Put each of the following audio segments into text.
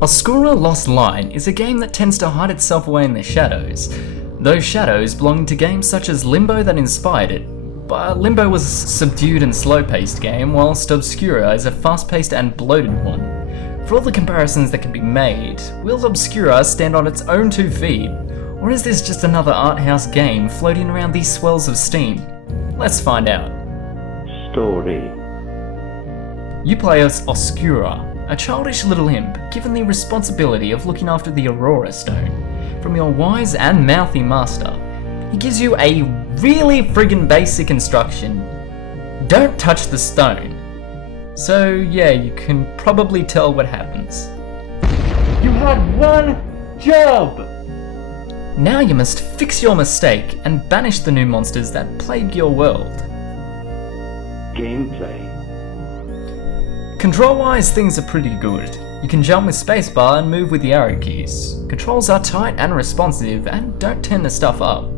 Oscura Lost Light is a game that tends to hide itself away in the shadows. Those shadows belong to games such as Limbo that inspired it, but Limbo was a subdued and slow-paced game, whilst Obscura is a fast-paced and bloated one. For all the comparisons that can be made, will Obscura stand on its own 2 feet, or is this just another art house game floating around these swells of Steam? Let's find out. Story. You play as Oscura, a childish little imp given the responsibility of looking after the Aurora Stone from your wise and mouthy master. He gives you a really friggin' basic instruction: don't touch the stone. So yeah, you can probably tell what happens. You had one job! Now you must fix your mistake and banish the new monsters that plague your world. Gameplay. Control-wise, things are pretty good. You can jump with spacebar and move with the arrow keys. Controls are tight and responsive and don't tend to stuff up.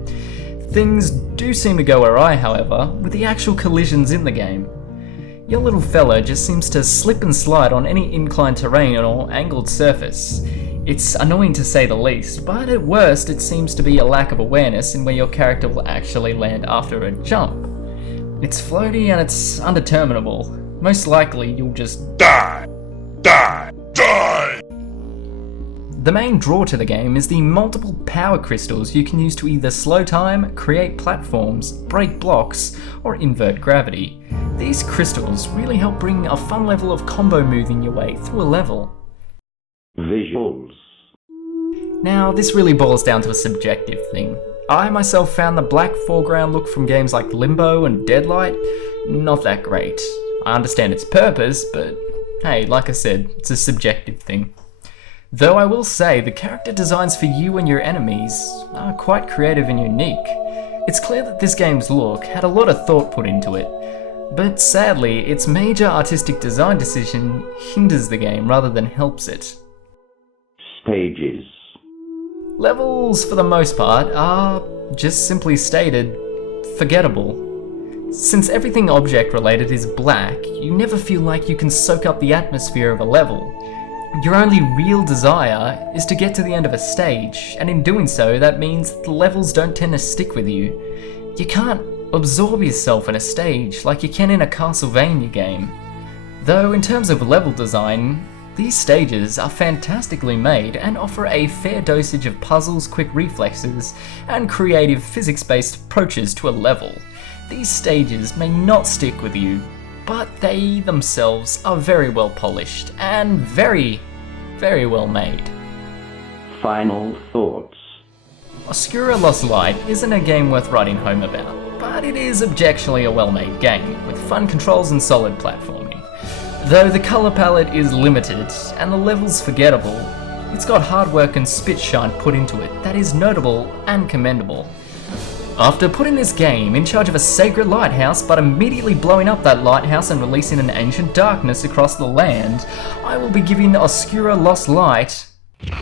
Things do seem to go awry, however, with the actual collisions in the game. Your little fella just seems to slip and slide on any inclined terrain or angled surface. It's annoying to say the least, but at worst it seems to be a lack of awareness in where your character will actually land after a jump. It's floaty and it's undeterminable. Most likely you'll just die! The main draw to the game is the multiple power crystals you can use to either slow time, create platforms, break blocks, or invert gravity. These crystals really help bring a fun level of combo moving your way through a level. Visuals. Now, this really boils down to a subjective thing. I myself found the black foreground look from games like Limbo and Deadlight not that great. I understand its purpose, but hey, like I said, it's a subjective thing. Though I will say, the character designs for you and your enemies are quite creative and unique. It's clear that this game's look had a lot of thought put into it, but sadly, its major artistic design decision hinders the game rather than helps it. Stages. Levels, for the most part, are, just simply stated, forgettable. Since everything object-related is black, you never feel like you can soak up the atmosphere of a level. Your only real desire is to get to the end of a stage, and in doing so, that means the levels don't tend to stick with you. You can't absorb yourself in a stage like you can in a Castlevania game. Though in terms of level design, these stages are fantastically made and offer a fair dosage of puzzles, quick reflexes, and creative physics-based approaches to a level. These stages may not stick with you, but they themselves are very well polished and very, very well made. Final thoughts. Oscura Lost Light isn't a game worth writing home about, but it is objectionably a well-made game, with fun controls and solid platforming. Though the colour palette is limited and the levels forgettable, it's got hard work and spit shine put into it that is notable and commendable. After putting this game in charge of a sacred lighthouse but immediately blowing up that lighthouse and releasing an ancient darkness across the land, I will be giving Oscura Lost Light the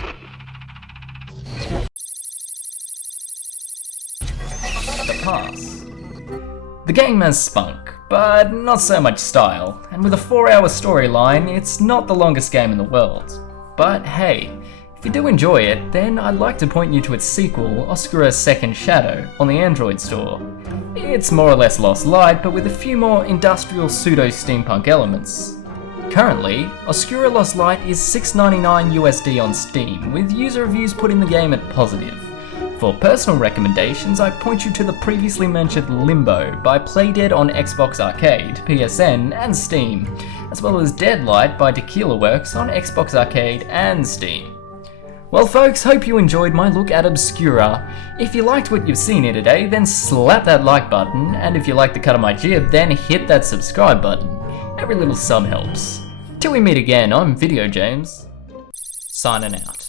pass. The game has spunk, but not so much style, and with a 4-hour storyline, it's not the longest game in the world. But hey, if you do enjoy it, then I'd like to point you to its sequel, Oscura's Second Shadow, on the Android store. It's more or less Lost Light, but with a few more industrial pseudo-steampunk elements. Currently, Oscura Lost Light is $6.99 USD on Steam, with user reviews putting the game at positive. For personal recommendations, I point you to the previously mentioned Limbo by Playdead on Xbox Arcade, PSN, and Steam, as well as Deadlight by Tequila Works on Xbox Arcade and Steam. Well folks, hope you enjoyed my look at Obscura. If you liked what you've seen here today, then slap that like button, and if you like the cut of my jib, then hit that subscribe button. Every little sub helps. Till we meet again, I'm Video James, signing out.